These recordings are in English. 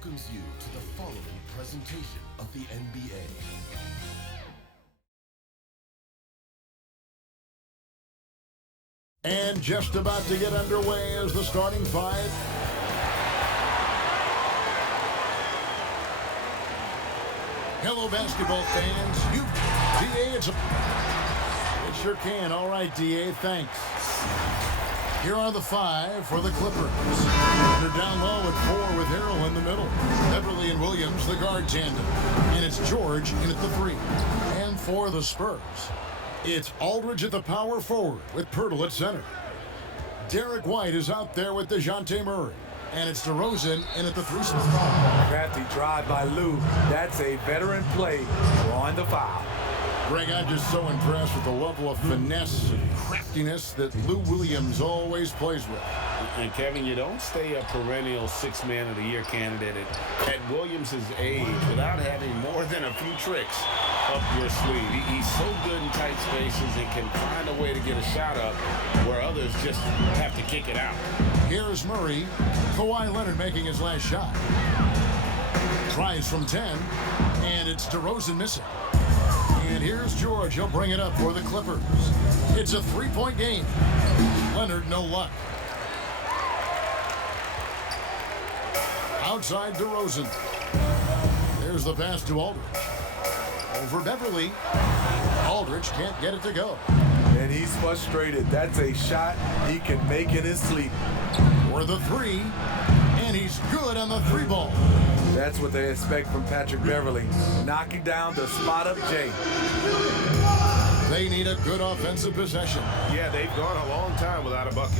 welcomes you to the following presentation of the NBA. And just about to get underway as the starting five. Hello, basketball fans. D.A., it sure can. All right, D.A., thanks. Here are the five for the Clippers. They're down low at 4 with Harrell in the middle. Beverly and Williams, the guard tandem. And it's George in at the 3. And for the Spurs, it's Aldridge at the power forward with Pirtle at center. Derek White is out there with DeJounte Murray. And it's DeRozan in at the 3 spot. Crafty drive by Lou. That's a veteran play, drawing the foul. Greg, I'm just so impressed with the level of finesse and craftiness that Lou Williams always plays with. And Kevin, you don't stay a perennial six-man of the year candidate at Williams' age without having more than a few tricks up your sleeve. He's so good in tight spaces and can find a way to get a shot up where others just have to kick it out. Here's Murray. Kawhi Leonard making his last shot. Tries from 10, and it's DeRozan missing. And here's George. He'll bring it up for the Clippers. It's a three-point game. Leonard, no luck. Outside DeRozan. There's the pass to Aldridge. Over Beverly. Aldridge can't get it to go. And he's frustrated. That's a shot he can make in his sleep. For the 3. And he's good on the 3 ball. That's what they expect from Patrick Beverly. Knocking down the spot-up J. They need a good offensive possession. Yeah, they've gone a long time without a bucket.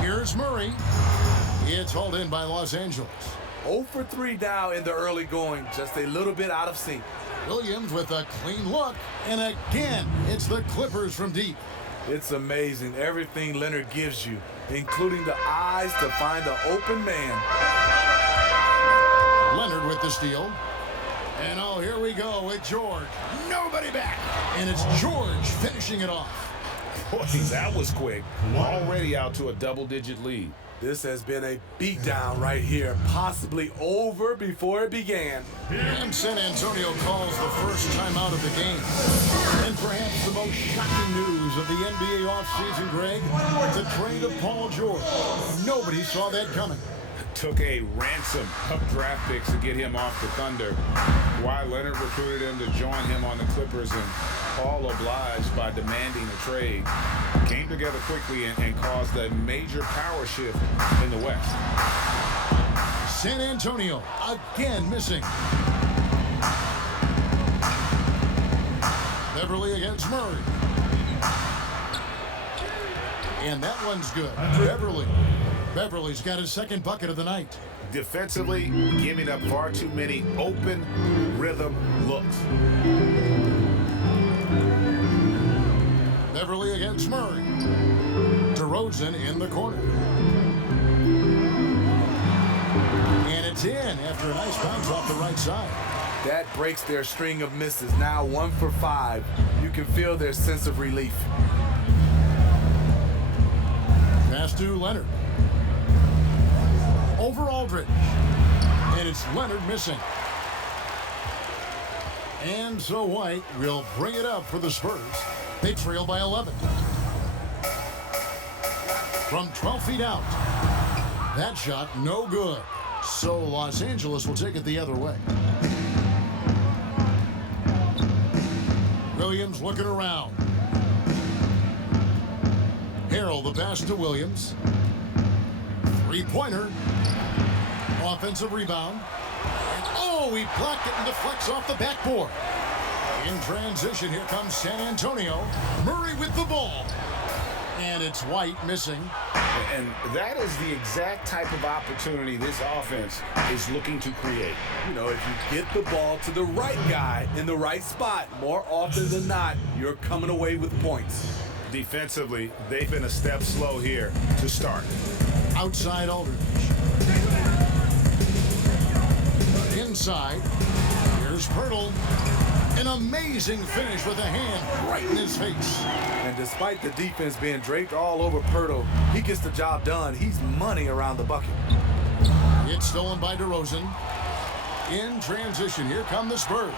Here's Murray. It's hauled in by Los Angeles. 0 for 3 now in the early going. Just a little bit out of sync. Williams with a clean look. And again, it's the Clippers from deep. It's amazing everything Leonard gives you, including the eyes to find the open man. Leonard with the steal. And oh, here we go with George. Nobody back. And it's George finishing it off. Boy, that was quick. Already out to a double-digit lead. This has been a beatdown right here, possibly over before it began. And San Antonio calls the first timeout of the game. And perhaps the most shocking news of the NBA offseason, Greg, the trade of Paul George. Nobody saw that coming. Took a ransom of draft picks to get him off the Thunder. Kawhi Leonard recruited him to join him on the Clippers, and Paul obliged by demanding a trade. Came together quickly and caused a major power shift in the West. San Antonio again missing. Beverly against Murray. And that one's good. Beverly's got his second bucket of the night. Defensively, giving up far too many open rhythm looks. Beverly against Murray. DeRozan in the corner. And it's in after a nice bounce off the right side. That breaks their string of misses. Now 1 for 5. You can feel their sense of relief. Pass to Leonard. Over Aldridge. And it's Leonard missing. And so White will bring it up for the Spurs. They trail by 11. From 12 feet out. That shot no good. So Los Angeles will take it the other way. Williams looking around. Harrell the pass to Williams. Three-pointer. Offensive rebound. And oh, he blocked it and deflects off the backboard. In transition, here comes San Antonio. Murray with the ball. And it's White missing. And that is the exact type of opportunity this offense is looking to create. You know, if you get the ball to the right guy in the right spot, more often than not, you're coming away with points. Defensively, they've been a step slow here to start. Outside Aldridge. Inside. Here's Pirtle. An amazing finish with a hand right in his face. And despite the defense being draped all over Pirtle, he gets the job done. He's money around the bucket. It's stolen by DeRozan. In transition, here come the Spurs.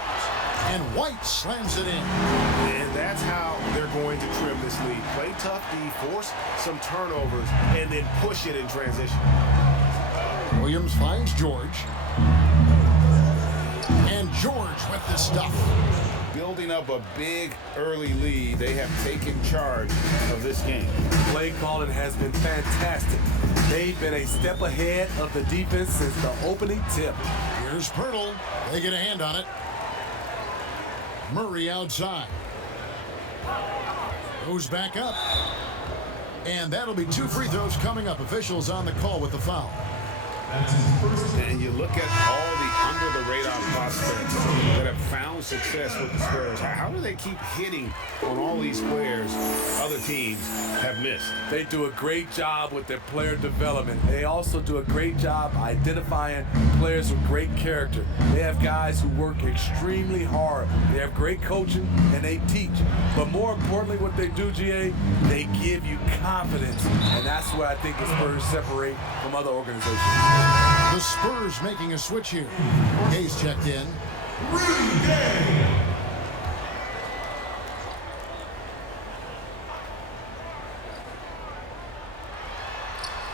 And White slams it in. And that's how they're going to trim this lead. Play tough D, force some turnovers, and then push it in transition. Williams finds George. And George with the stuff. Building up a big early lead, they have taken charge of this game. Play calling has been fantastic. They've been a step ahead of the defense since the opening tip. Here's Pirtle. They get a hand on it. Murray outside. Goes back up. And that'll be 2 free throws coming up. Officials on the call with the foul. And you look at all the under-the-radar prospects that have found success with the Spurs. How do they keep hitting on all these players other teams have missed? They do a great job with their player development. They also do a great job identifying players with great character. They have guys who work extremely hard. They have great coaching, and they teach. But more importantly, what they do, GA, they give you confidence. And that's where I think the Spurs separate from other organizations. The Spurs making a switch here. Hayes checked in.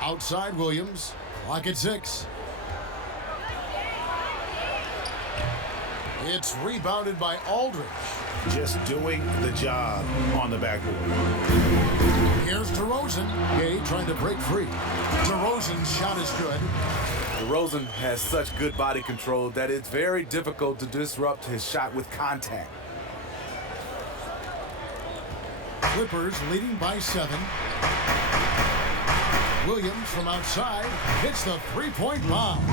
Outside Williams. Clock at 6. It's rebounded by Aldridge. Just doing the job on the backboard. Here's DeRozan. Gay trying to break free. DeRozan's shot is good. DeRozan has such good body control that it's very difficult to disrupt his shot with contact. Clippers leading by 7. Williams from outside hits the three-point bomb.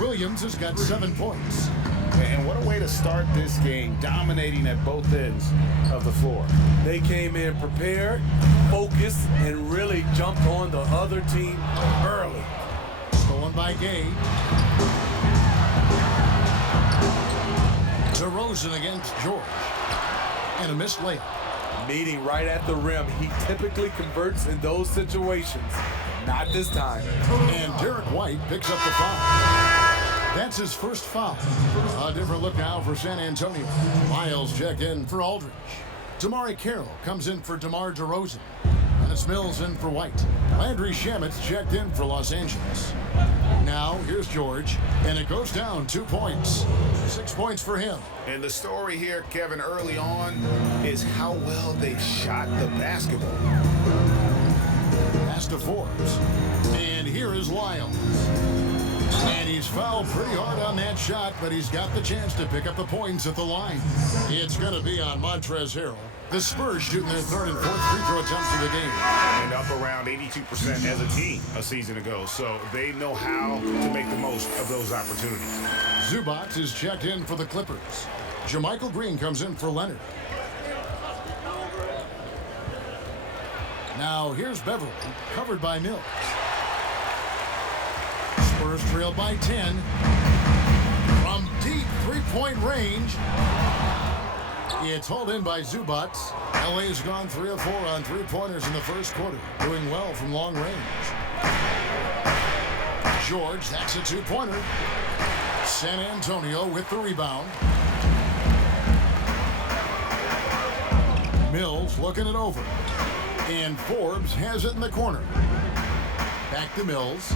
Williams has got 7 points. And what a way to start this game, dominating at both ends of the floor. They came in prepared, focused, and really jumped on the other team early. Stolen by Gay. DeRozan against George. And a missed layup. Meeting right at the rim. He typically converts in those situations. Not this time. And Derek White picks up the foul. That's his first foul. A different look now for San Antonio. Miles checked in for Aldridge. Damari Carroll comes in for DeMar DeRozan. And it's Mills in for White. Landry Shamit's checked in for Los Angeles. Now, here's George, and it goes down 2 points. 6 points for him. And the story here, Kevin, early on is how well they shot the basketball. Pass to Forbes. And here is Lyles. And he's fouled pretty hard on that shot, but he's got the chance to pick up the points at the line. It's going to be on Montrezl Harrell. The Spurs shooting their 3rd and 4th free throw attempts of the game. And up around 82% as a team a season ago. So they know how to make the most of those opportunities. Zubac is checked in for the Clippers. Jermichael Green comes in for Leonard. Now here's Beverly, covered by Mills. Spurs trail by 10. From deep three-point range. It's hauled in by Zubac. LA's gone 3 of 4 on three-pointers in the first quarter. Doing well from long range. George, that's a 2-pointer. San Antonio with the rebound. Mills looking it over. And Forbes has it in the corner. Back to Mills.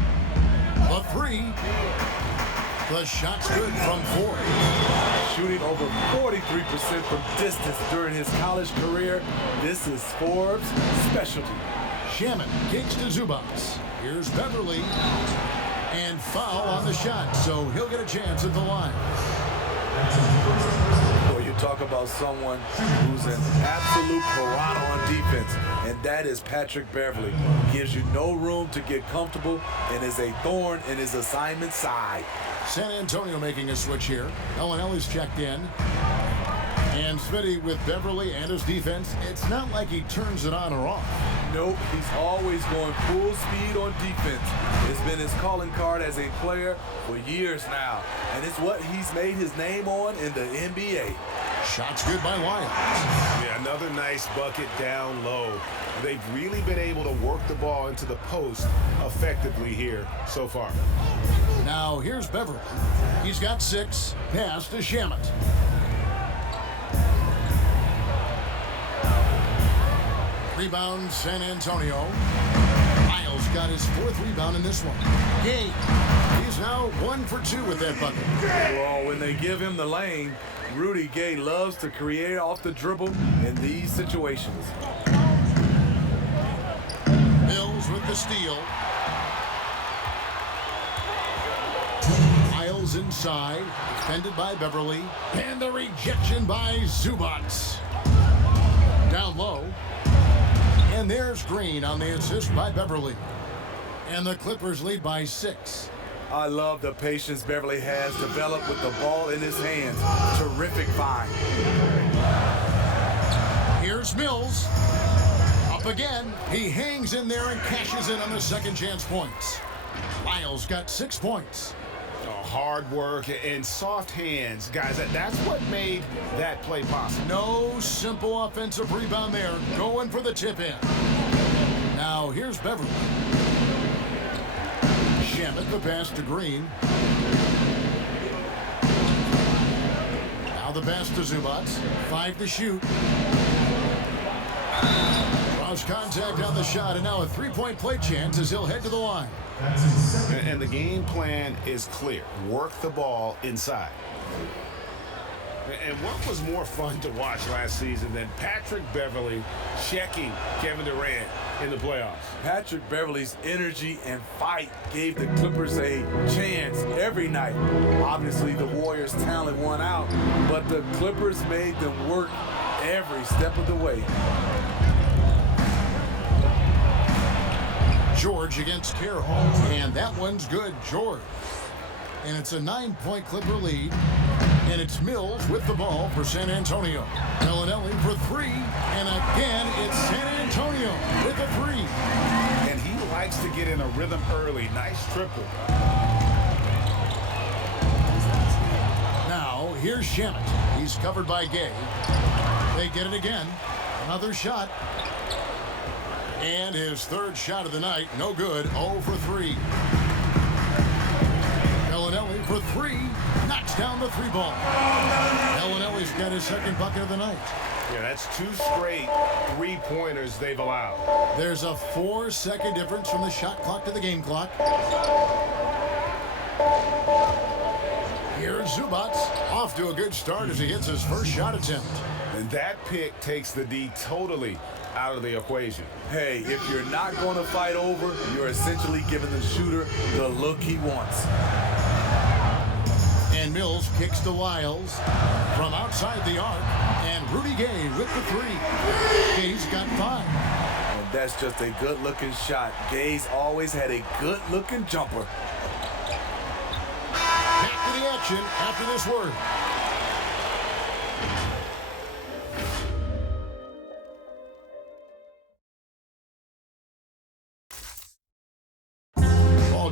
The 3. The shot's good from Forbes. Shooting over 43% from distance during his college career. This is Forbes' specialty. Shaman kicks to Zubac. Here's Beverly. And foul on the shot, so he'll get a chance at the line. Well, you talk about someone who's an absolute piranha on defense, and that is Patrick Beverly. Gives you no room to get comfortable and is a thorn in his assignment side. San Antonio making a switch here. Ellis checked in. And Smitty with Beverly and his defense. It's not like he turns it on or off. Nope, he's always going full speed on defense. It's been his calling card as a player for years now. And it's what he's made his name on in the NBA. Shot's good by Wiles. Yeah, another nice bucket down low. They've really been able to work the ball into the post effectively here so far. Now here's Beverly. He's got 6. Pass to Shamet. Rebound San Antonio. Miles got his 4th rebound in this one. Gay. He's now 1 for 2 with that bucket. Well, when they give him the lane, Rudy Gay loves to create off the dribble in these situations. Mills with the steal. Miles inside, defended by Beverly, and the rejection by Zubac. Down low. And there's Green on the assist by Beverly. And the Clippers lead by 6. I love the patience Beverly has developed with the ball in his hands. Terrific find. Here's Mills. Up again. He hangs in there and cashes in on the second chance points. Miles got 6 points. Hard work and soft hands, guys. That's what made that play possible. No simple offensive rebound there. Going for the tip in. Now here's Beverly. Shamet the pass to Green. Now the pass to Zubac. 5 to shoot. Draws contact on the shot, and now a 3-point play chance as he'll head to the line. And the game plan is clear. Work the ball inside. And what was more fun to watch last season than Patrick Beverly checking Kevin Durant in the playoffs? Patrick Beverly's energy and fight gave the Clippers a chance every night. Obviously, the Warriors' talent won out, but the Clippers made them work every step of the way. George against Carroll, and that one's good, George. And it's a 9-point Clipper lead, and it's Mills with the ball for San Antonio. Bellinelli for 3, and again it's San Antonio with a 3. And he likes to get in a rhythm early. Nice triple. Now here's Shamet. He's covered by Gay. They get it again. Another shot. And his 3rd shot of the night, no good, 0 for 3. Bellinelli for 3, knocks down the 3 ball. Bellinelli's got his 2nd bucket of the night. Yeah, that's 2 straight 3-pointers they've allowed. There's a 4-second difference from the shot clock to the game clock. Here's Zubac, off to a good start as he hits his 1st shot attempt. And that pick takes the D totally out of the equation. Hey, if you're not going to fight over, you're essentially giving the shooter the look he wants. And Mills kicks to Wiles from outside the arc, and Rudy Gay with the 3. Gay's got 5. And that's just a good-looking shot. Gay's always had a good-looking jumper. Back to the action after this word.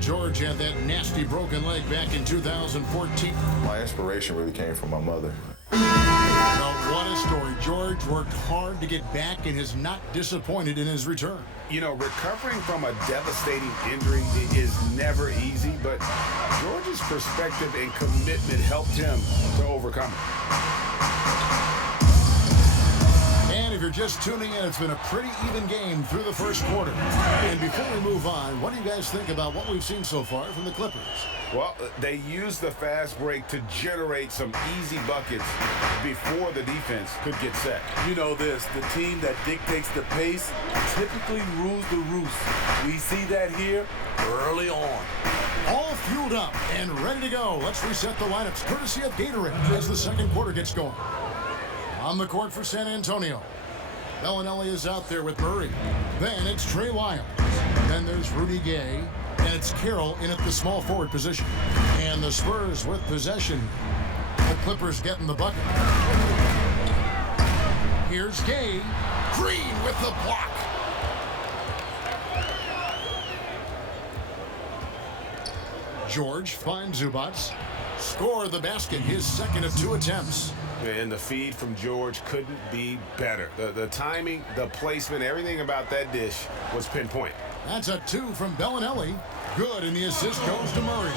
George had that nasty broken leg back in 2014. My inspiration really came from my mother. Now, what a story. George worked hard to get back and is not disappointed in his return. You know, recovering from a devastating injury is never easy, but George's perspective and commitment helped him to overcome it. And if you're just tuning in, it's been a pretty even game through the first quarter. And before we move on, what do you guys think about what we've seen so far from the Clippers? Well, they used the fast break to generate some easy buckets before the defense could get set. You know this, the team that dictates the pace typically rules the roost. We see that here early on. All fueled up and ready to go. Let's reset the lineups courtesy of Gatorade as the second quarter gets going. On the court for San Antonio. Bellinelli is out there with Murray. Then it's Trey Wiles. Then there's Rudy Gay. And it's Carroll in at the small forward position. And the Spurs with possession. The Clippers getting the bucket. Here's Gay. Green with the block. George finds Zubac. Score the basket, his 2nd of 2 attempts. And the feed from George couldn't be better. The timing, the placement, everything about that dish was pinpoint. That's a 2 from Bellinelli. Good, and the assist goes to Murray.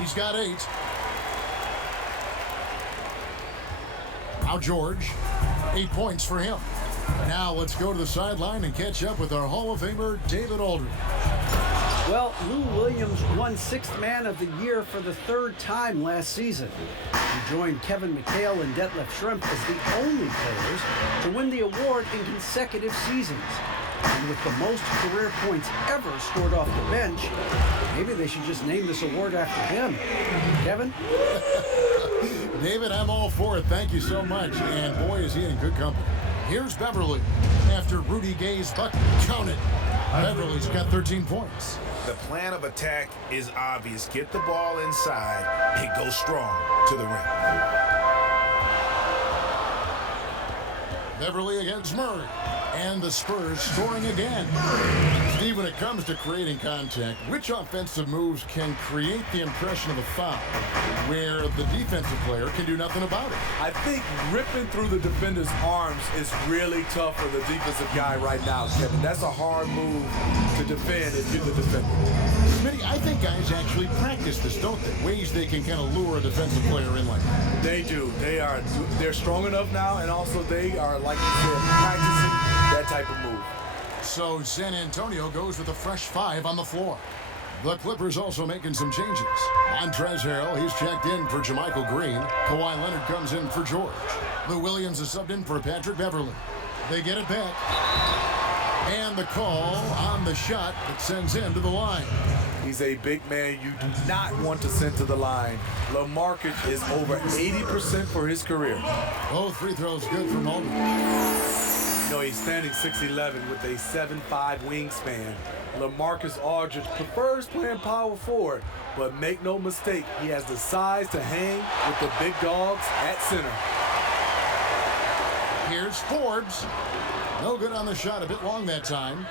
He's got 8. Now George, 8 points for him. Now let's go to the sideline and catch up with our Hall of Famer, David Aldridge. Well, Lou Williams won Sixth Man of the Year for the 3rd time last season. He joined Kevin McHale and Detlef Schrempf as the only players to win the award in consecutive seasons. And with the most career points ever scored off the bench, maybe they should just name this award after him. Kevin? David, I'm all for it. Thank you so much. And boy, is he in good company. Here's Beverly after Rudy Gay's bucket. Count it. Beverly's got 13 points. The plan of attack is obvious. Get the ball inside and go strong to the rim. Beverly against Murray. And the Spurs scoring again. Steve, when it comes to creating contact, which offensive moves can create the impression of a foul where the defensive player can do nothing about it? I think ripping through the defender's arms is really tough for the defensive guy right now, Kevin. That's a hard move to defend if you're the defender. Smitty, I think guys actually practice this, don't they? Ways they can kind of lure a defensive player in like that. They do. They're strong enough now, and also they are, like you said, practicing that type of move. So San Antonio goes with a fresh 5 on the floor. The Clippers also making some changes. Montrezl Harrell, he's checked in for Jermichael Green. Kawhi Leonard comes in for George. Lou Williams is subbed in for Patrick Beverly. They get it back. And the call on the shot that sends him to the line. He's a big man you do not want to send to the line. LaMarcus is over 80% for his career. Both free throws good from Aldridge. He's standing 6'11" with a 7'5" wingspan. LaMarcus Aldridge prefers playing power forward, but make no mistake, he has the size to hang with the big dogs at center. Here's Forbes. No good on the shot, a bit long that time.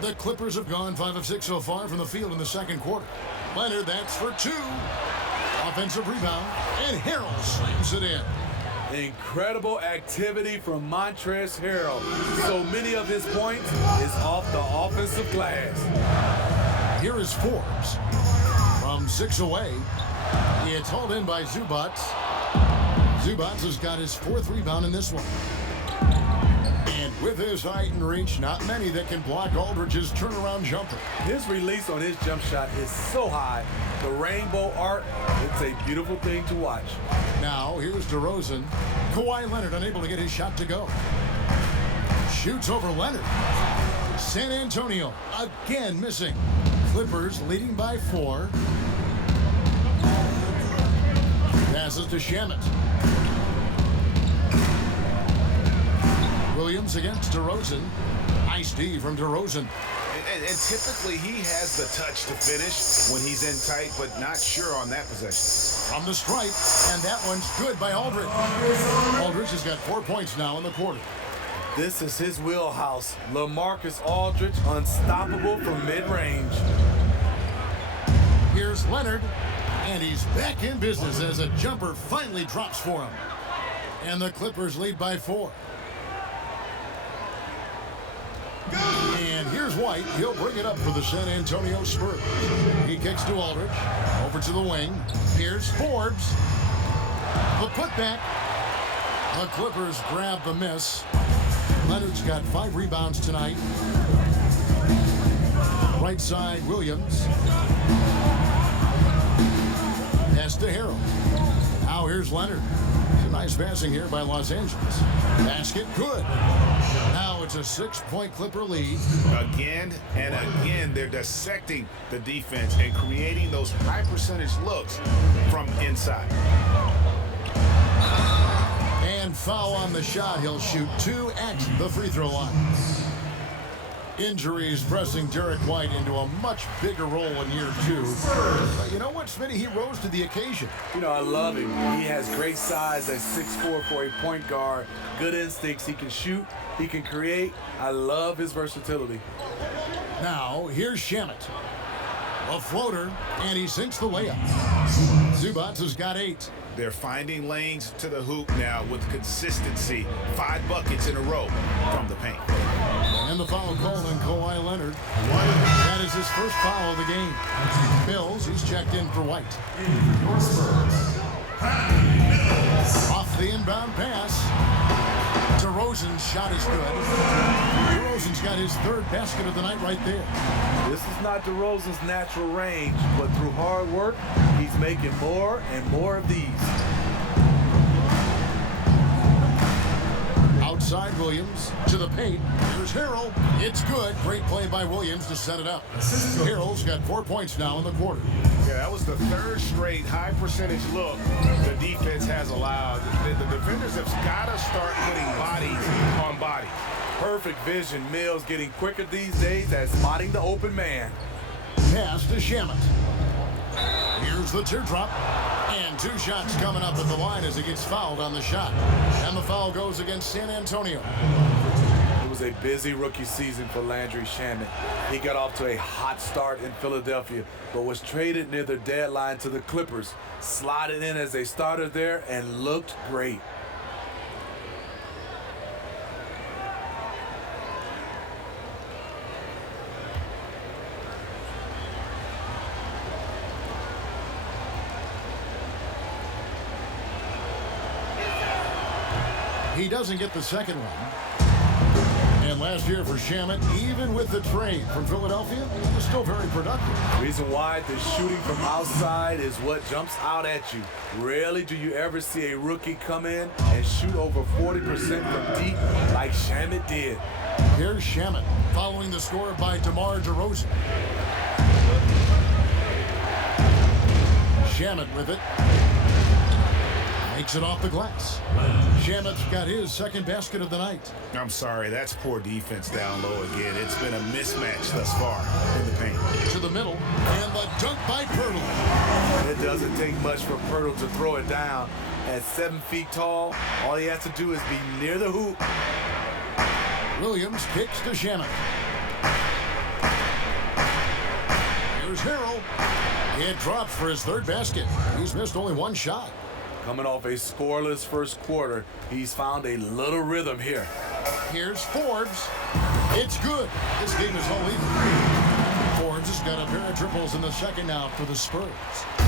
The Clippers have gone 5 of 6 so far from the field in the second quarter. Leonard, that's for 2. Offensive rebound, and Harrell slams it in. Incredible activity from Montrezl Harrell. So many of his points is off the offensive glass. Here is Forbes from 6 away. He is hauled in by Zubats. Zubats has got his 4th rebound in this one. And with his height and reach, not many that can block Aldridge's turnaround jumper. His release on his jump shot is so high. The rainbow arc, it's a beautiful thing to watch. Now, here's DeRozan. Kawhi Leonard unable to get his shot to go. Shoots over Leonard. San Antonio again missing. Clippers leading by 4. Passes to Shamet. Williams against DeRozan. Nice D from DeRozan. And typically he has the touch to finish when he's in tight, but not sure on that possession. From the stripe, and that one's good by Aldridge. Aldridge has got 4 points now in the quarter. This is his wheelhouse. LaMarcus Aldridge, unstoppable from mid-range. Here's Leonard, and he's back in business as a jumper finally drops for him. And the Clippers lead by 4. And here's White. He'll bring it up for the San Antonio Spurs. He kicks to Aldridge. Over to the wing. Here's Forbes. The putback. The Clippers grab the miss. Leonard's got 5 rebounds tonight. Right side, Williams. Pass to Harrell. Now here's Leonard. Nice passing here by Los Angeles. Basket good. Now it's a 6-point Clipper lead. Again and again, they're dissecting the defense and creating those high percentage looks from inside. And foul on the shot. He'll shoot 2 at the free throw line. Injuries pressing Derek White into a much bigger role in year 2. But you know what, Smitty? He rose to the occasion. I love him. He has great size at 6'4" for a point guard. Good instincts. He can shoot. He can create. I love his versatility. Now, here's Shamet. A floater, and he sinks the layup. Zubats has got 8. They're finding lanes to the hoop now with consistency. 5 buckets in a row from the paint. And the foul called on Kawhi Leonard. That is his first foul of the game. Mills, he's checked in for White. Off the inbound pass. DeRozan's shot is good. DeRozan's got his 3rd basket of the night right there. This is not DeRozan's natural range, but through hard work, he's making more and more of these. Outside Williams to the paint. Here's Harrell. It's good. Great play by Williams to set it up. Harrell's got 4 points now in the quarter. Yeah, that was the 3rd straight high percentage look the defense has allowed. The defenders have got to start putting bodies on bodies. Perfect vision. Mills getting quicker these days at spotting the open man. Pass to Shamet. Here's the teardrop. And 2 shots coming up at the line as he gets fouled on the shot. And the foul goes against San Antonio. It was a busy rookie season for Landry Shamet. He got off to a hot start in Philadelphia, but was traded near the deadline to the Clippers. Slotted in as a starter there and looked great. He doesn't get the second one. And last year for Shamet, even with the trade from Philadelphia, he was still very productive. Reason why the shooting from outside is what jumps out at you. Rarely do you ever see a rookie come in and shoot over 40% from deep like Shamet did. Here's Shamet following the score by DeMar DeRozan. Shamet with it. Makes it off the glass. Shamet's got his 2nd basket of the night. I'm sorry, that's poor defense down low again. It's been a mismatch thus far in the paint. To the middle, and the dunk by Pirtle. It doesn't take much for Pirtle to throw it down. At 7 feet tall, all he has to do is be near the hoop. Williams kicks to Shamet. Here's Harrell. It drops for his 3rd basket. He's missed only 1 shot. Coming off a scoreless first quarter, he's found a little rhythm here. Here's Forbes. It's good. This game is all even. Forbes has got a pair of triples in the second now for the Spurs.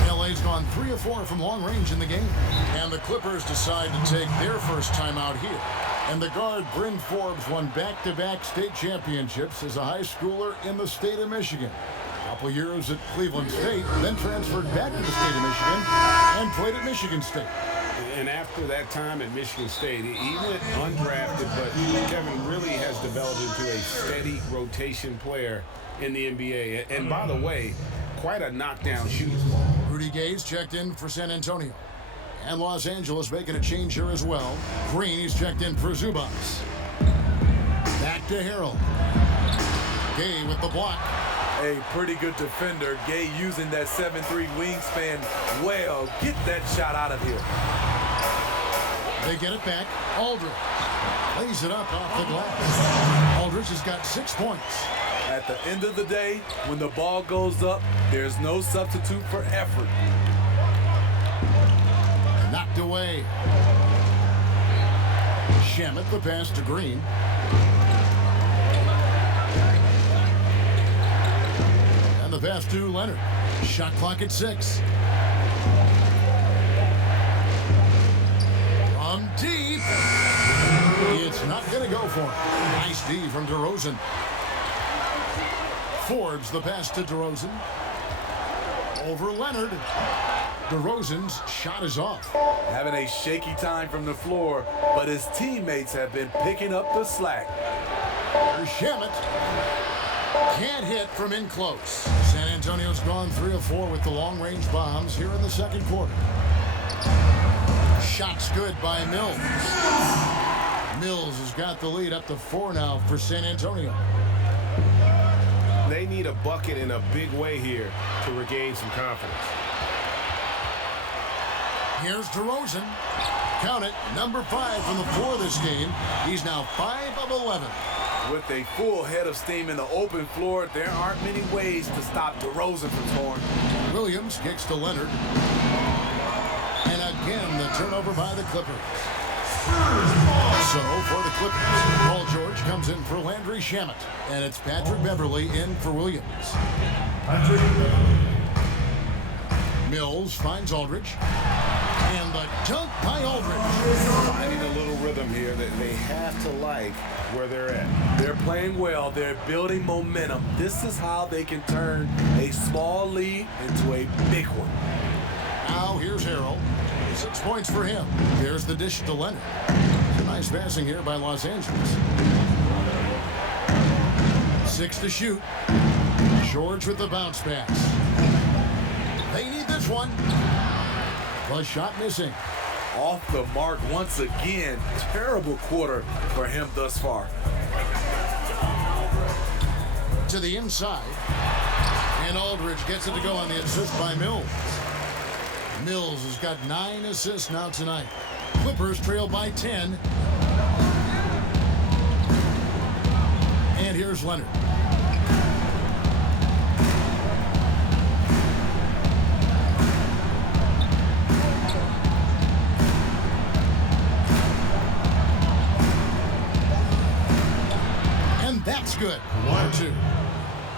LA's gone 3 of 4 from long range in the game. And the Clippers decide to take their first time out here. And the guard, Bryn Forbes, won back-to-back state championships as a high schooler in the state of Michigan. Couple years at Cleveland State, then transferred back to the state of Michigan and played at Michigan State. And after that time at Michigan State, he went undrafted, but Kevin really has developed into a steady rotation player in the NBA. And by the way, quite a knockdown shooter. Rudy Gay's checked in for San Antonio. And Los Angeles making a change here as well. Green, he's checked in for Zubas. Back to Harrell. Gay with the block. A pretty good defender. Gay using that 7'3" wingspan well. Get that shot out of here. They get it back. Aldridge lays it up off the glass. Aldridge has got 6 points. At the end of the day, when the ball goes up, there's no substitute for effort. Knocked away. Shamet the pass to Green. And the pass to Leonard. Shot clock at 6. From deep. It's not going to go for him. Nice D from DeRozan. Forbes the pass to DeRozan. Over Leonard. DeRozan's shot is off. Having a shaky time from the floor, but his teammates have been picking up the slack. There's Shamet. Can't hit from in close. San Antonio's gone 3 of 4 with the long-range bombs here in the second quarter. Shot's good by Mills. Mills has got the lead up to 4 now for San Antonio. They need a bucket in a big way here to regain some confidence. Here's DeRozan. Count it, number 5 from the floor this game. He's now 5 of 11. With a full head of steam in the open floor, there aren't many ways to stop DeRozan from scoring. Williams kicks to Leonard. And again, the turnover by the Clippers. So, for the Clippers, Paul George comes in for Landry Shamet, and it's Patrick Beverley in for Williams. Mills finds Aldridge, and the dunk by Aldridge. Finding a little rhythm here that they have to like where they're at. They're playing well. They're building momentum. This is how they can turn a small lead into a big one. Now here's Harrell. 6 points for him. Here's the dish to Leonard. Nice passing here by Los Angeles. 6 to shoot. George with the bounce pass. They need this one. The shot missing. Off the mark once again. Terrible quarter for him thus far. To the inside. And Aldridge gets it to go on the assist by Mills. Mills has got 9 assists now tonight. Clippers trail by 10. And here's Leonard. And that's good. 1-2.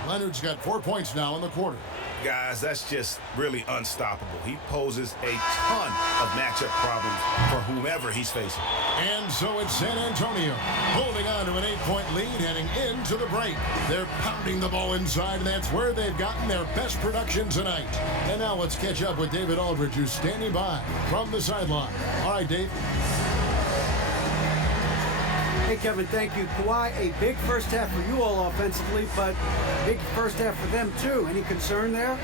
Leonard's got 4 points now in the quarter. Guys, that's just really unstoppable. He poses a ton of matchup problems for whomever he's facing. And so it's San Antonio holding on to an 8-point lead heading into the break. They're pounding the ball inside, and that's where they've gotten their best production tonight. And now let's catch up with David Aldridge, who's standing by from the sideline. All right, Dave. Hey, Kevin, thank you. Kawhi, a big first half for you all offensively, but big first half for them, too. Any concern there?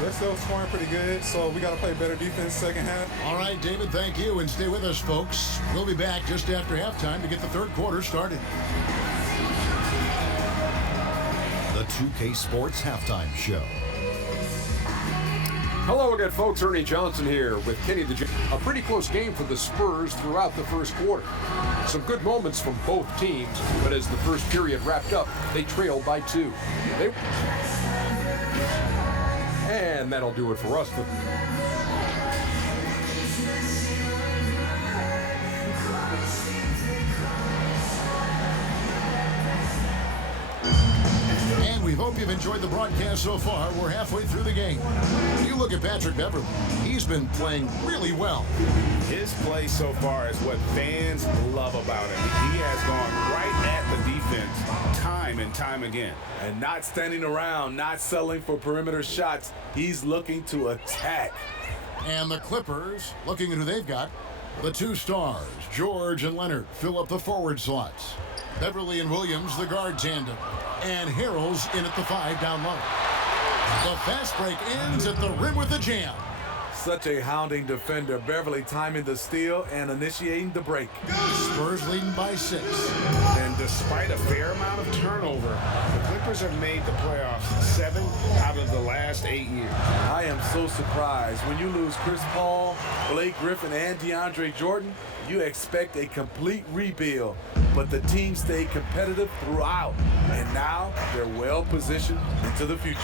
They're still scoring pretty good, so we got to play better defense second half. All right, David, thank you, and stay with us, folks. We'll be back just after halftime to get the third quarter started. The 2K Sports Halftime Show. Hello again, folks. Ernie Johnson here with Kenny the J. A pretty close game for the Spurs throughout the first quarter. Some good moments from both teams, but as the first period wrapped up, they trailed by 2. And that'll do it for us. And we hope you've enjoyed the broadcast so far. We're halfway through the game. You look at Patrick Beverley. He's been playing really well. His play so far is what fans love about him. He has gone right at the defense time and time again. And not standing around, not settling for perimeter shots. He's looking to attack. And the Clippers, looking at who they've got, the 2 stars, George and Leonard, fill up the forward slots. Beverley and Williams, the guard tandem. And Harrell's in at the 5 down low. The fast break ends at the rim with a jam. Such a hounding defender. Beverley timing the steal and initiating the break. Spurs leading by 6. And despite a fair amount of turnover, the Clippers have made the playoffs 7 out of the last 8 years. I am so surprised. When you lose Chris Paul, Blake Griffin, and DeAndre Jordan, you expect a complete rebuild. But the team stayed competitive throughout. And now they're well positioned into the future.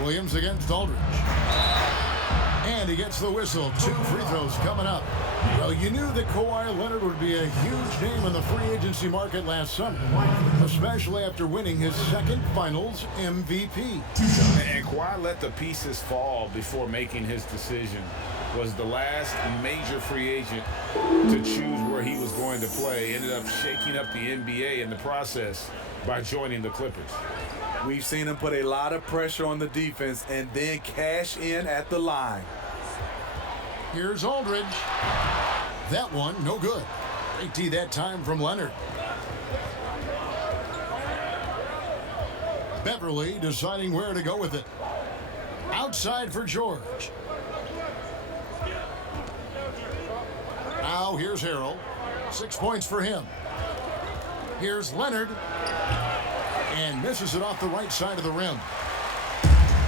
Williams against Aldridge. And he gets the whistle. 2 free throws coming up. Well, you knew that Kawhi Leonard would be a huge name in the free agency market last summer, especially after winning his second Finals MVP. And Kawhi let the pieces fall before making his decision. Was the last major free agent to choose where he was going to play. Ended up shaking up the NBA in the process by joining the Clippers. We've seen him put a lot of pressure on the defense and then cash in at the line. Here's Aldridge. That one, no good. Great D that time from Leonard. Beverley deciding where to go with it. Outside for George. Now here's Harrell. 6 points for him. Here's Leonard. And misses it off the right side of the rim.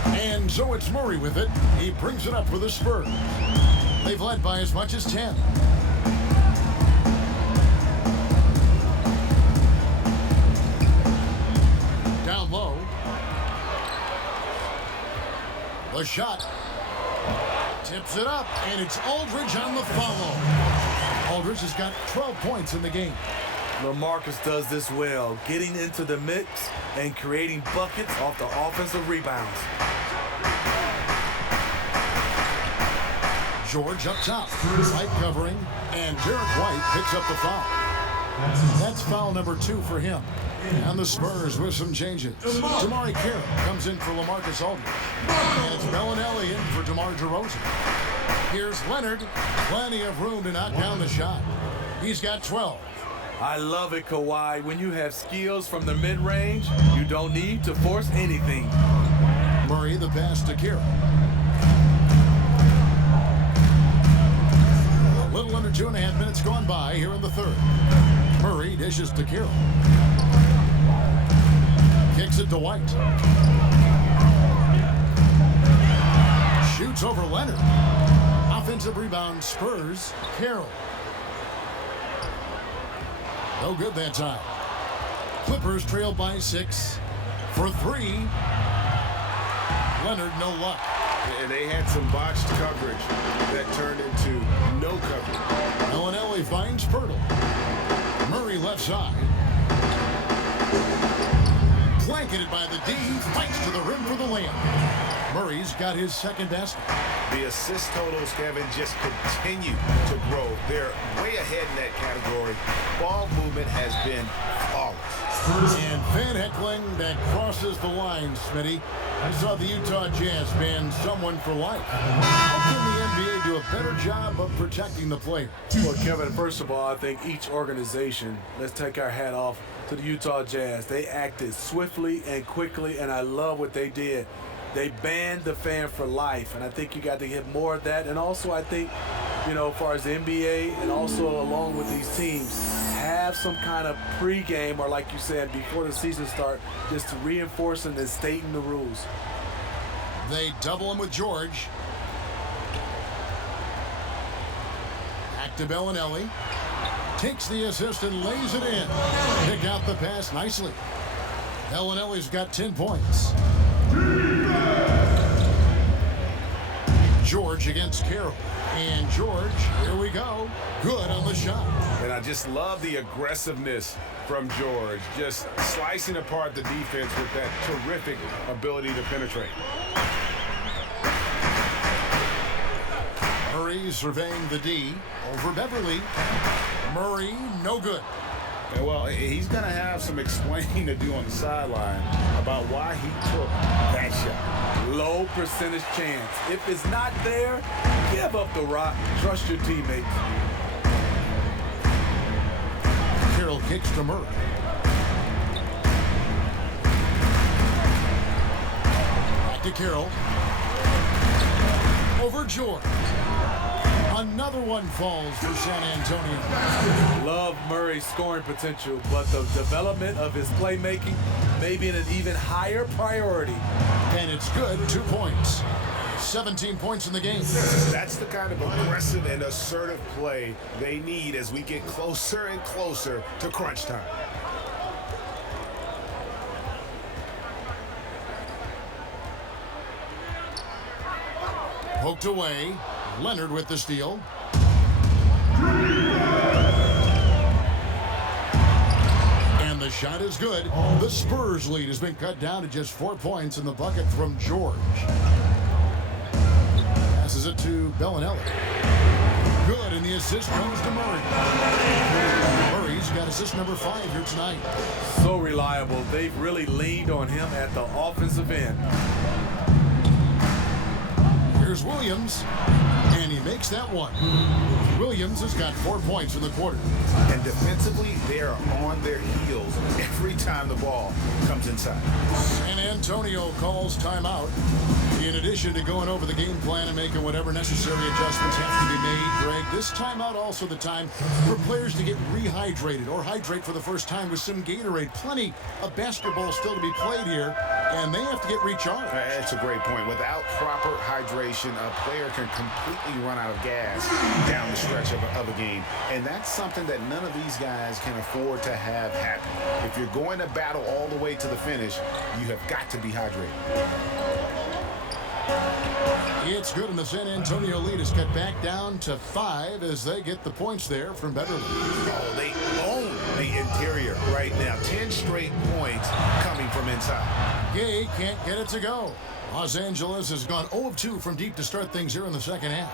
And so it's Murray with it. He brings it up for the Spurs. They've led by as much as 10. Down low. The shot. Tips it up, and it's Aldridge on the follow. Aldridge has got 12 points in the game. LaMarcus does this well, getting into the mix and creating buckets off the offensive rebounds. George up top, light covering, and Derek White picks up the foul. That's foul number 2 for him. And the Spurs with some changes. Damari Carroll comes in for LaMarcus Aldridge. And it's Bellinelli in for DeMar DeRozan. Here's Leonard. Plenty of room to knock down the shot. He's got 12. I love it, Kawhi. When you have skills from the mid-range, you don't need to force anything. Murray the pass to Carroll. A little under 2.5 minutes gone by here in the third. Murray dishes to Carroll. Kicks it to White. Shoots over Leonard. Offensive rebound, Spurs. Carroll. No good that time. Clippers trail by 6 for 3. Leonard, no luck. And they had some botched coverage that turned into no coverage. Bellinelli finds Pirtle. Murray left side. Blanketed by the D, fights to the rim for the layup. Murray's got his second basket. The assist totals, Kevin, just continue to grow. They're way ahead in that category. Ball movement has been flawless. And fan heckling that crosses the line, Smitty. I saw the Utah Jazz ban someone for life. How can the NBA do a better job of protecting the player? Well, Kevin, first of all, I think each organization, let's take our hat off to the Utah Jazz. They acted swiftly and quickly, and I love what they did. They banned the fan for life, and I think you got to get more of that. And also, I think, as far as the NBA and also along with these teams, have some kind of pregame or, like you said, before the season starts, just to reinforcing and stating the rules. They double him with George. Back to Bellinelli. Takes the assist and lays it in. Pick out the pass nicely. Bellinelli's got 10 points. George against Carroll. And George, here we go. Good on the shot. And I just love the aggressiveness from George. Just slicing apart the defense with that terrific ability to penetrate. Murray surveying the D over Beverly. Murray, no good. And well, he's going to have some explaining to do on the sideline about why he took that shot. Low percentage chance. If it's not there, give up the rock. Trust your teammates. Carroll kicks to Murray. Back to Carroll. Over George. Another one falls for San Antonio. Love Murray's scoring potential, but the development of his playmaking may be an even higher priority. And it's good, 2 points. 17 points in the game. That's the kind of aggressive and assertive play they need as we get closer and closer to crunch time. Poked away. Leonard with the steal. And the shot is good. The Spurs lead has been cut down to just 4 points in the bucket from George. Passes it to Bellinelli. Good, and the assist comes to Murray. Murray's got assist number 5 here tonight. So reliable. They've really leaned on him at the offensive end. Here's Williams, and he makes that one. Williams has got 4 points in the quarter. And defensively, they are on their heels every time the ball comes inside. San Antonio calls timeout. In addition to going over the game plan and making whatever necessary adjustments have to be made, Greg, this timeout also the time for players to get rehydrated or hydrate for the first time with some Gatorade. Plenty of basketball still to be played here, and they have to get recharged. That's a great point. Without proper hydration, a player can completely run out of gas down the stretch of a game. And that's something that none of these guys can afford to have happen. If you're going to battle all the way to the finish, you have got to be hydrated. It's good, and the San Antonio lead is cut back down to 5 as they get the points there from Beverly. Oh, they own the interior right now. 10 straight points coming from inside. Gay can't get it to go. Los Angeles has gone 0 of 2 from deep to start things here in the second half.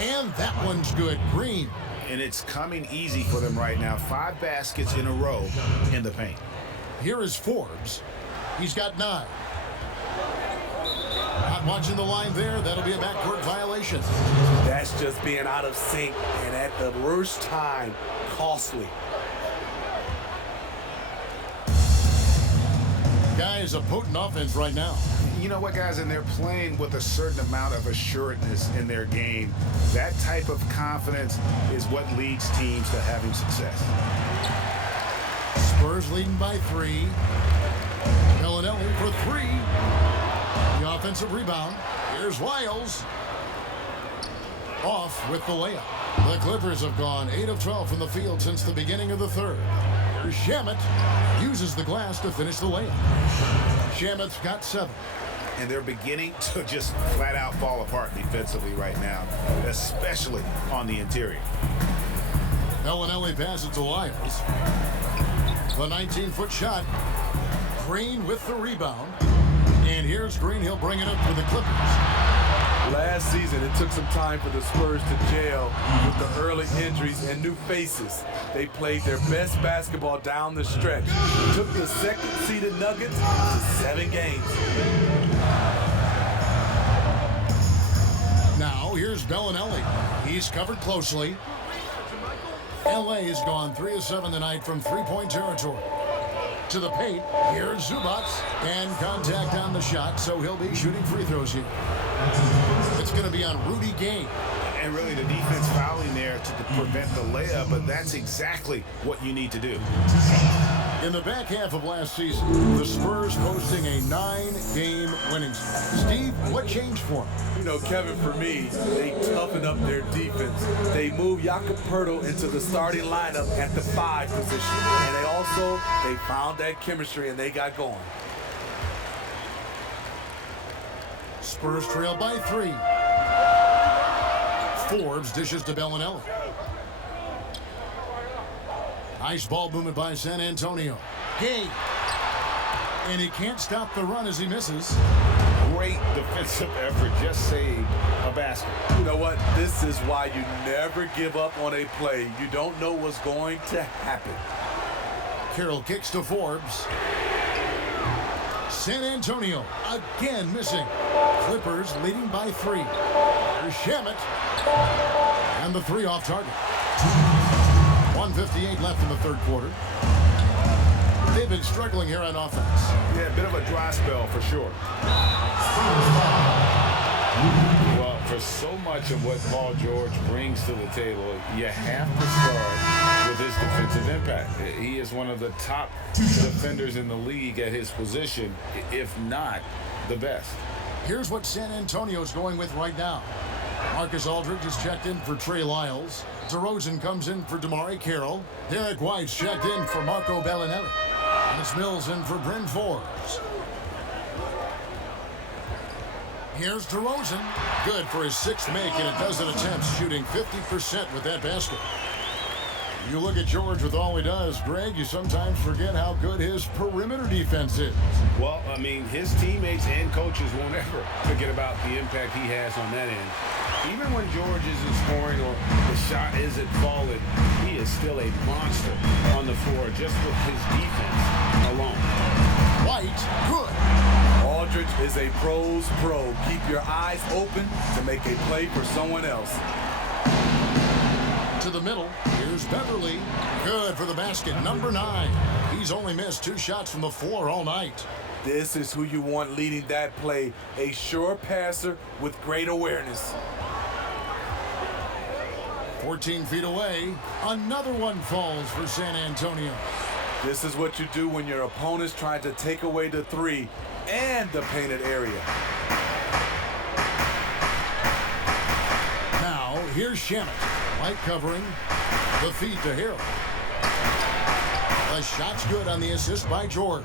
And that one's good. Green. And it's coming easy for them right now. 5 baskets in a row in the paint. Here is Forbes. He's got 9. Not watching the line there. That'll be a backcourt violation. That's just being out of sync, and at the worst time, costly. Guys, a potent offense right now. You know what, guys? And they're playing with a certain amount of assuredness in their game. That type of confidence is what leads teams to having success. Spurs leading by 3. Bellinelli for 3. The offensive rebound. Here's Wiles. Off with the layup. The Clippers have gone 8 of 12 from the field since the beginning of the third. Here's Shamet. Uses the glass to finish the layup. Shamet's got 7. And they're beginning to just flat out fall apart defensively right now, especially on the interior. Bellinelli passes to Wiles. The 19-foot shot. Green with the rebound. And here's Green. He'll bring it up for the Clippers. Last season, it took some time for the Spurs to gel with the early injuries and new faces. They played their best basketball down the stretch. Took the second-seeded Nuggets to 7 games. Now, here's Bellinelli. He's covered closely. LA has gone 3 of 7 tonight from three-point territory. To the paint, here's Zubac, and contact on the shot, so he'll be shooting free throws here. It's going to be on Rudy Gay. And really the defense fouling there to prevent the layup, but that's exactly what you need to do. In the back half of last season, the Spurs posting a 9-game winning streak. Steve, what changed for them? You know, Kevin, for me, they toughened up their defense. They moved Jakob Poeltl into the starting lineup at the 5 position. And they found that chemistry and they got going. Spurs trail by 3. Forbes dishes to Bellinelli. Nice ball movement by San Antonio. Gay. And he can't stop the run as he misses. Great defensive effort. Just saved a basket. You know what? This is why you never give up on a play. You don't know what's going to happen. Carroll kicks to Forbes. San Antonio again missing. Clippers leading by 3. Here's Shamet. And the 3 off target. 1:58 left in the third quarter. They've been struggling here on offense. Yeah, a bit of a dry spell for sure. Well, for so much of what Paul George brings to the table, you have to start with his defensive impact. He is one of the top defenders in the league at his position, if not the best. Here's what San Antonio's going with right now. Marcus Aldridge is checked in for Trey Lyles. DeRozan comes in for DeMar Carroll. Derek White's checked in for Marco Bellinelli. And it's Mills in for Bryn Forbes. Here's DeRozan. Good for his 6th make in a dozen attempts, shooting 50% with that basket. You look at George with all he does, Greg, you sometimes forget how good his perimeter defense is. Well, I mean, his teammates and coaches won't ever forget about the impact he has on that end. Even when George isn't scoring or the shot isn't falling, he is still a monster on the floor just with his defense alone. White, good. Aldridge is a pro's pro. Keep your eyes open to make a play for someone else. To the middle, here's Beverly. Good for the basket, number 9. He's only missed 2 shots from the floor all night. This is who you want leading that play. A sure passer with great awareness. 14 feet away, another one falls for San Antonio. This is what you do when your opponent's trying to take away the 3 and the painted area. Now, here's Shamet. White covering. The feed to Harrell. The shot's good on the assist by George.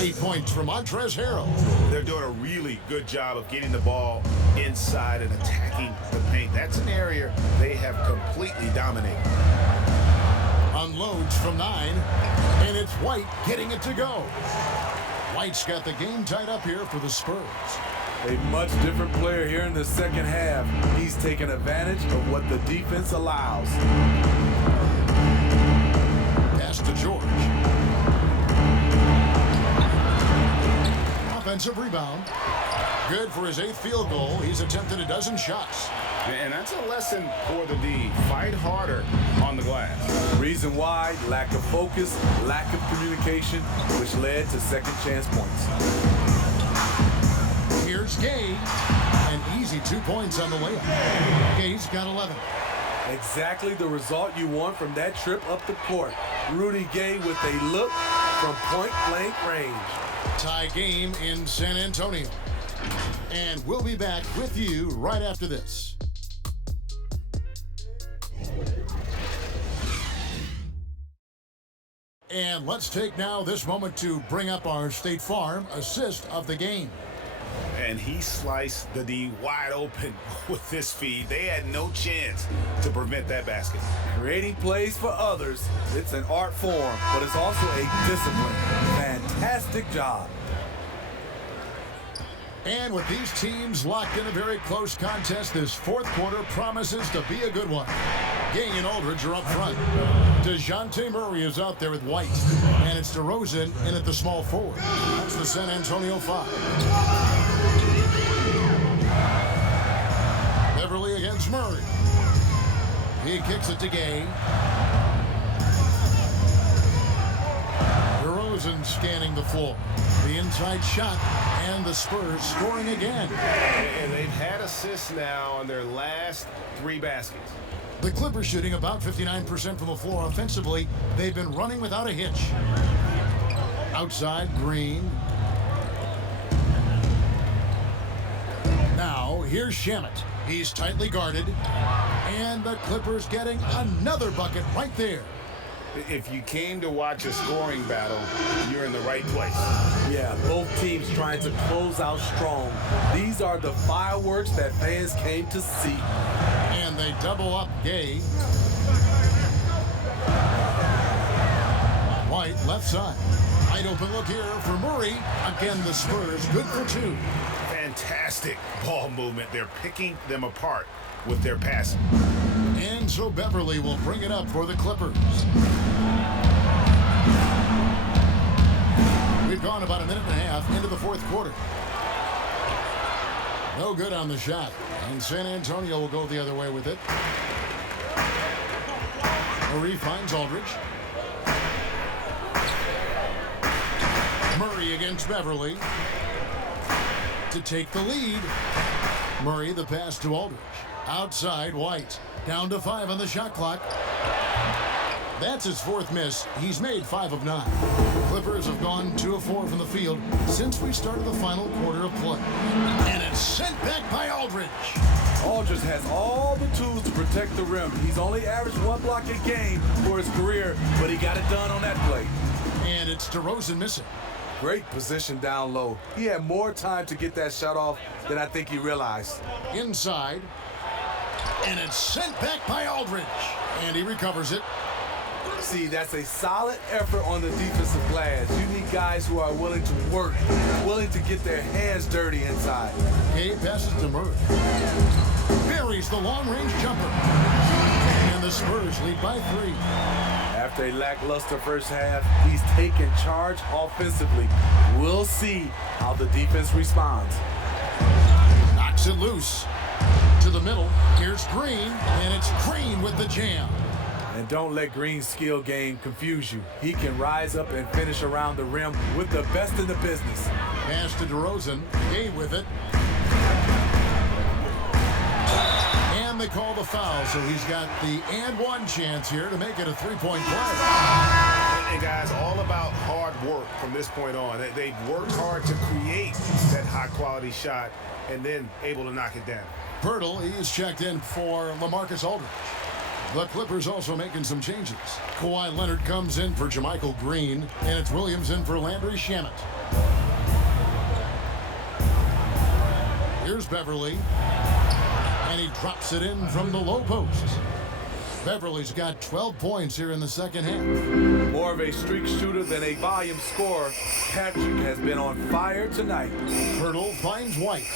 8 points from Montrezl Harrell. They're doing a really good job of getting the ball inside and attacking the paint. That's an area they have completely dominated. Unloads from 9, and it's White getting it to go. White's got the game tied up here for the Spurs. A much different player here in the second half. He's taking advantage of what the defense allows. Pass to George. Offensive rebound. Good for his 8th field goal. He's attempted a dozen shots. And that's a lesson for the D. Fight harder on the glass. Reason why, lack of focus, lack of communication, which led to second chance points. Here's Gay. An easy 2 points on the layup. Gay's got 11. Exactly the result you want from that trip up the court. Rudy Gay with a look from point-blank range. Tie game in San Antonio. And we'll be back with you right after this. And let's take now this moment to bring up our State Farm assist of the game. And he sliced the D wide open with this feed. They had no chance to prevent that basket. Creating plays for others, it's an art form, but it's also a discipline. Fantastic job. And with these teams locked in a very close contest, this fourth quarter promises to be a good one. Gay and Aldridge are up front. DeJounte Murray is out there with White. And it's DeRozan in at the small forward. That's the San Antonio 5. Beverly against Murray. He kicks it to Gay. DeRozan scanning the floor. The inside shot, and the Spurs scoring again. And they've had assists now on their last 3 baskets. The Clippers shooting about 59% from the floor offensively. They've been running without a hitch. Outside, Green. Now, here's Shamet. He's tightly guarded. And the Clippers getting another bucket right there. If you came to watch a scoring battle, you're in the right place. Yeah, both teams trying to close out strong. These are the fireworks that fans came to see. And they double up Gay. White left side. Wide open look here for Murray. Again, the Spurs good for 2. Fantastic ball movement. They're picking them apart with their passing. And so Beverly will bring it up for the Clippers. We've gone about a minute and a half into the fourth quarter. No good on the shot. And San Antonio will go the other way with it. Murray finds Aldridge. Murray against Beverly to take the lead. Murray the pass to Aldridge. Outside, White. Down to 5 on the shot clock. That's his 4th miss. He's made 5 of 9. Clippers have gone 2 of 4 from the field since we started the final quarter of play. And it's sent back by Aldridge. Aldridge has all the tools to protect the rim. He's only averaged 1 block a game for his career, but he got it done on that play. And it's DeRozan missing. Great position down low. He had more time to get that shot off than I think he realized. Inside. And it's sent back by Aldridge. And he recovers it. See, that's a solid effort on the defensive glass. You need guys who are willing to work, willing to get their hands dirty inside. Gay passes to Murray. Buries the long-range jumper. And the Spurs lead by 3. After a lackluster first half, he's taken charge offensively. We'll see how the defense responds. Knocks it loose. To the middle. Here's Green. And it's Green with the jam. And don't let Green's skill game confuse you. He can rise up and finish around the rim with the best in the business. Pass to DeRozan. Gay with it. And they call the foul, so he's got the and 1 chance here to make it a 3-point play. And guys, all about hard work from this point on. They've worked hard to create that high-quality shot and then able to knock it down. Pirtle, he is checked in for LaMarcus Aldridge. The Clippers also making some changes. Kawhi Leonard comes in for JaMychal Green, and it's Williams in for Landry Shamet. Here's Beverly, and he drops it in from the low post. Beverly's got 12 points here in the second half. More of a streak shooter than a volume scorer, Patrick has been on fire tonight. Hurdle finds White.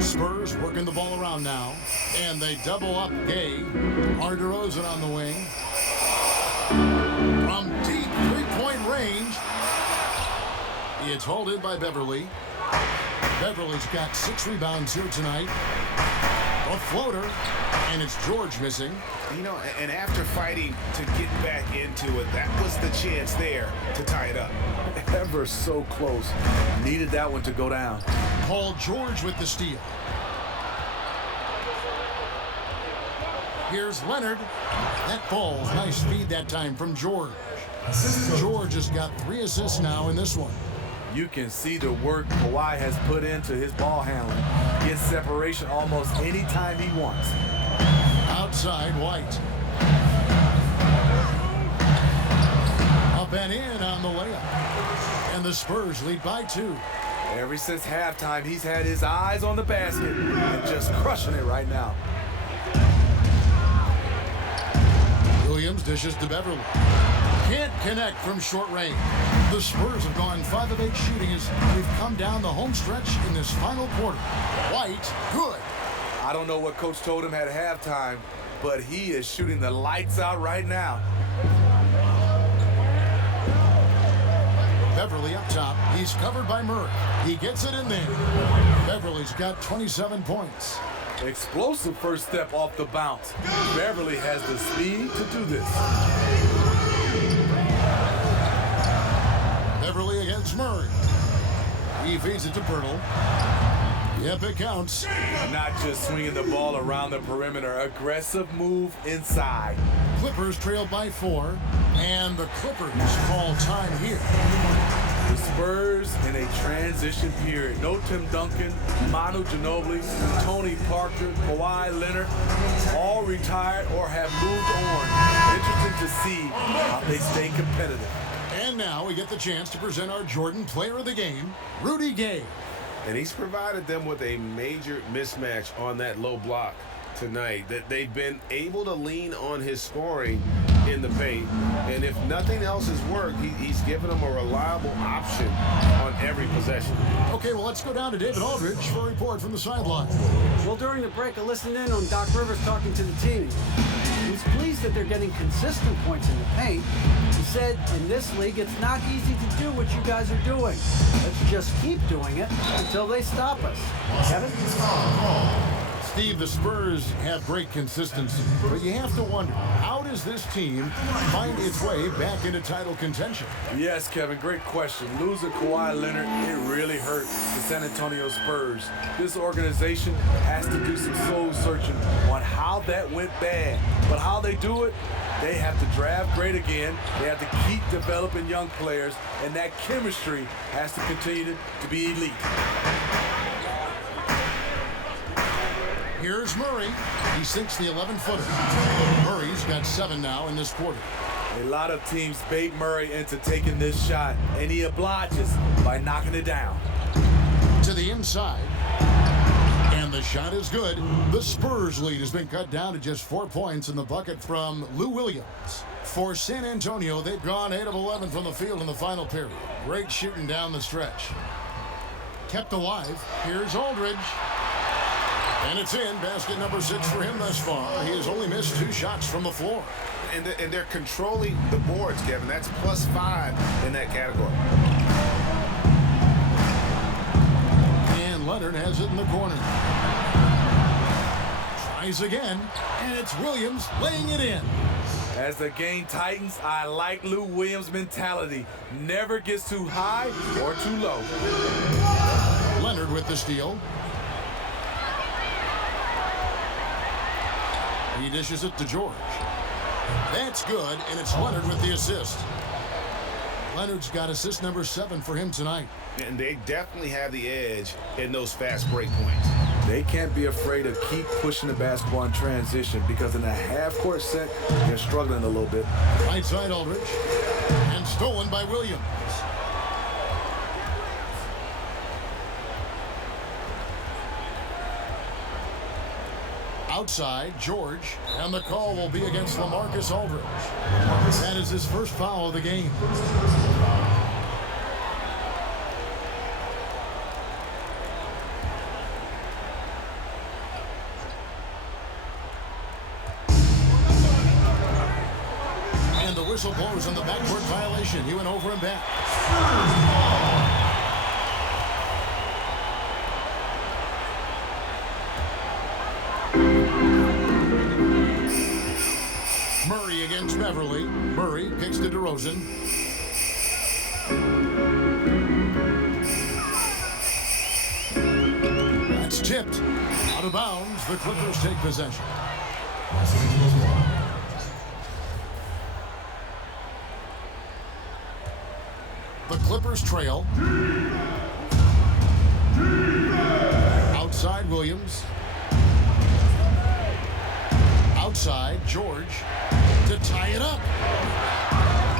Spurs working the ball around now, and they double up Gay. DeRozan on the wing. From deep three-point range, it's hauled in by Beverly. Beverly's got 6 rebounds here tonight. A floater, and it's George missing. You know, and after fighting to get back into it, that was the chance there to tie it up. Ever so close. Needed that one to go down. Paul George with the steal. Here's Leonard. That ball's nice feed that time from George. George has got 3 assists now in this one. You can see the work Kawhi has put into his ball handling. Gets separation almost any time he wants. Outside, White. Up and in on the layup. And the Spurs lead by 2. Ever since halftime, he's had his eyes on the basket and just crushing it right now. Williams dishes to Beverly. Can't connect from short range. The Spurs have gone 5 of 8 shooting as we've come down the home stretch in this final quarter. White, good. I don't know what Coach told him at halftime, but he is shooting the lights out right now. Beverly up top. He's covered by Murray. He gets it in there. Beverly's got 27 points. Explosive first step off the bounce. Beverly has the speed to do this. Beverly against Murray. He feeds it to Pirtle. Yep, it counts. Not just swinging the ball around the perimeter. Aggressive move inside. Clippers trailed by 4, and the Clippers call time here. The Spurs in a transition period. No Tim Duncan, Manu Ginobili, Tony Parker, Kawhi Leonard, all retired or have moved on. Interesting to see how they stay competitive. And now we get the chance to present our Jordan Player of the Game, Rudy Gay. And he's provided them with a major mismatch on that low block tonight, that they've been able to lean on his scoring in the paint. And if nothing else has worked, he's given them a reliable option on every possession. Okay, well, let's go down to David Aldridge for a report from the sideline. Well, during the break, I listened in on Doc Rivers talking to the team. He was pleased that they're getting consistent points in the paint. He said, in this league, it's not easy to do what you guys are doing. Let's just keep doing it until they stop us. Kevin? Steve, the Spurs have great consistency, but you have to wonder, how does this team find its way back into title contention? Yes, Kevin, great question. Losing Kawhi Leonard, it really hurt the San Antonio Spurs. This organization has to do some soul searching on how that went bad. But how they do it, they have to draft great again. They have to keep developing young players, and that chemistry has to continue to be elite. Here's Murray. He sinks the 11-footer. Murray's got 7 now in this quarter. A lot of teams bait Murray into taking this shot, and he obliges by knocking it down. To the inside. And the shot is good. The Spurs lead has been cut down to just 4 points in the bucket from Lou Williams. For San Antonio, they've gone 8 of 11 from the field in the final period. Great shooting down the stretch. Kept alive. Here's Aldridge. And it's in. Basket number 6 for him thus far. He has only missed 2 shots from the floor. And they're controlling the boards, Kevin. That's +5 in that category. And Leonard has it in the corner. Tries again. And it's Williams laying it in. As the game tightens, I like Lou Williams' mentality. Never gets too high or too low. Leonard with the steal. He dishes it to George. That's good, and it's Leonard with the assist. Leonard's got assist number 7 for him tonight. And they definitely have the edge in those fast break points. They can't be afraid to keep pushing the basketball in transition because in a half-court set, they're struggling a little bit. Right side Aldridge. And stolen by Williams. Outside, George, and the call will be against LaMarcus Aldridge. That is his first foul of the game. And the whistle blows on the backcourt violation. He went over and back. Murray against Beverly. Murray kicks to DeRozan. That's tipped. Out of bounds. The Clippers take possession. The Clippers trail. Outside Williams. Outside George to tie it up.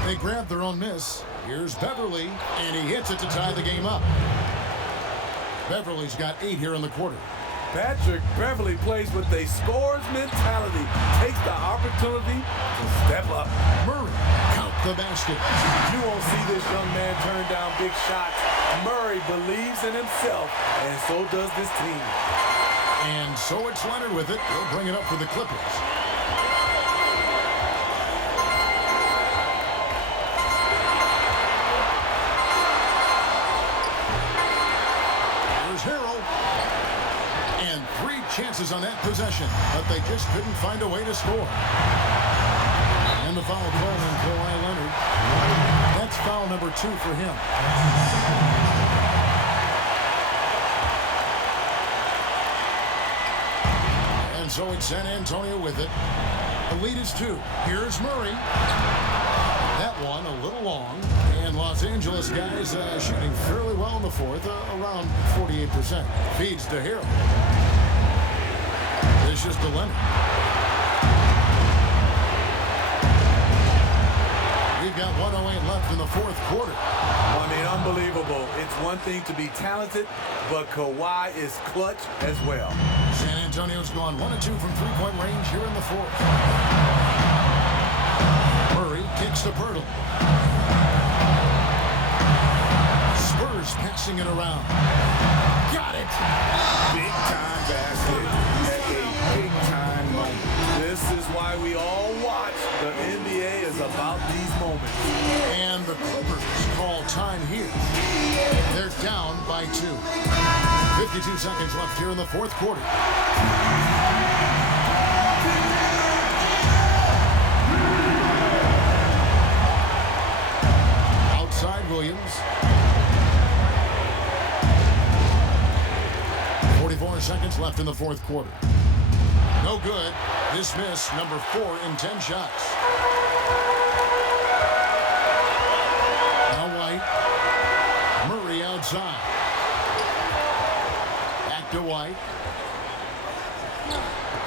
They grab their own miss. Here's Beverly, and he hits it to tie the game up. Beverly's got 8 here in the quarter. Patrick Beverly plays with a scorer's mentality. Takes the opportunity to step up. Murray, count the basket. You won't see this young man turn down big shots. Murray believes in himself, and so does this team. And so it's Leonard with it. He'll bring it up for the Clippers. Here's Harrell. And 3 chances on that possession, but they just couldn't find a way to score. And the foul call on Kawhi Leonard. That's foul number 2 for him. And so it's San Antonio with it. The lead is 2. Here's Murray. That one a little long. And Los Angeles guys shooting fairly well in the fourth, around 48%. Feeds to Harrell. Dishes to Leonard. We've got 1:08 left in the fourth quarter. I mean, unbelievable. It's one thing to be talented, but Kawhi is clutch as well. San Antonio's gone 1 of 2 from three-point range here in the fourth. Murray kicks to Pirtle. Spurs passing it around. Got it. Big time basket at a big time moment. This is why we all watch. The NBA is about these moments. And the Clippers call time here. They're down by 2. 52 seconds left here in the fourth quarter. Outside Williams. 44 seconds left in the fourth quarter. No good. Dismiss, number 4 in 10 shots. Now White. Murray outside. Back to White.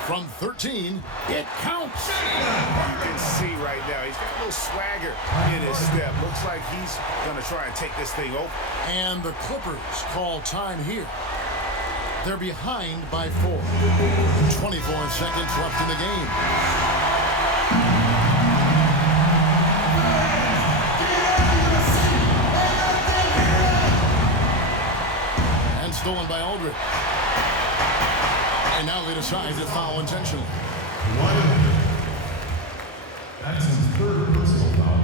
From 13, it counts. You can see right now, he's got a little swagger in his step. Looks like he's going to try and take this thing over. And the Clippers call time here. They're behind by 4. 24 seconds left in the game. And stolen by Aldridge. And now they decide to foul intentionally. That's his third personal foul.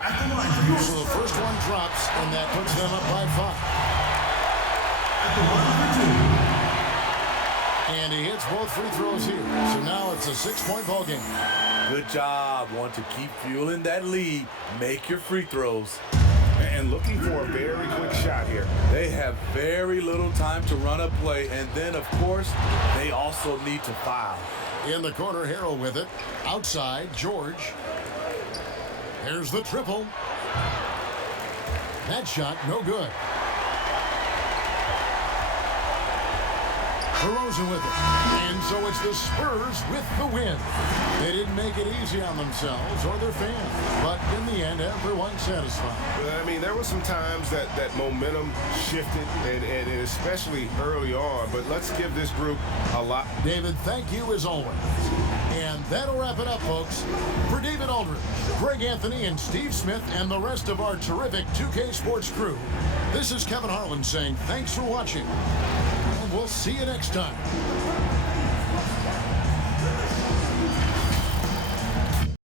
At the line. So the first one drops, and that puts them up by 5. And he hits both free throws here. So now it's a 6-point ball game. Good job. Want to keep fueling that lead. Make your free throws. And looking for a very quick shot here. They have very little time to run a play. And then, of course, they also need to foul. In the corner, Harrell with it. Outside, George. There's the triple. That shot, no good. DeRozan with it. And so it's the Spurs with the win. They didn't make it easy on themselves or their fans, but in the end, everyone's satisfied. I mean, there were some times that momentum shifted, and especially early on, but let's give this group a lot. David, thank you as always. And that'll wrap it up, folks. For David Aldridge, Greg Anthony, and Steve Smith, and the rest of our terrific 2K Sports crew, this is Kevin Harlan saying thanks for watching, and we'll see you next time.